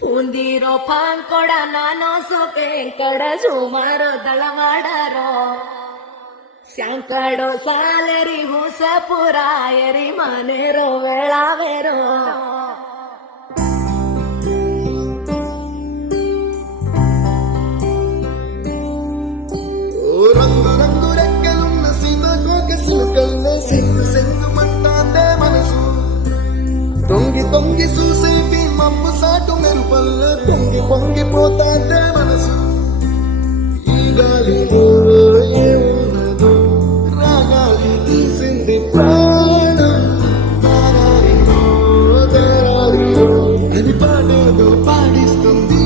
ಪೂಂದಿರೋ ಪಾಂಕೊಡ ನಾನೋ ಸೊಪೆಂಕಡ ಸುಮಾರು ದಳವಾಡರೋ ಸ್ಯಾಂಕಡೋ ಸಾಲೆರಿ ಹುಸ ಪುರಾಯರಿ ಮನೆರೋ ವೇಳಾವೆರೋ రంగు రంగు రెక్కలున్న సీతకోక సిలుకల్లే సెంగు సెంగు మంటాందే మనసు తొంగి తొంగి చూసేటి మబ్బు సాటు మెరుపల్లే తొంగి పొంగిపోతాందే మనసు ఈ గాలిలో ఏమున్నదో రాగాలి తీసింది ప్రాణం తారారిలో తారారిలో అది పాడేదో పాడిస్తుంది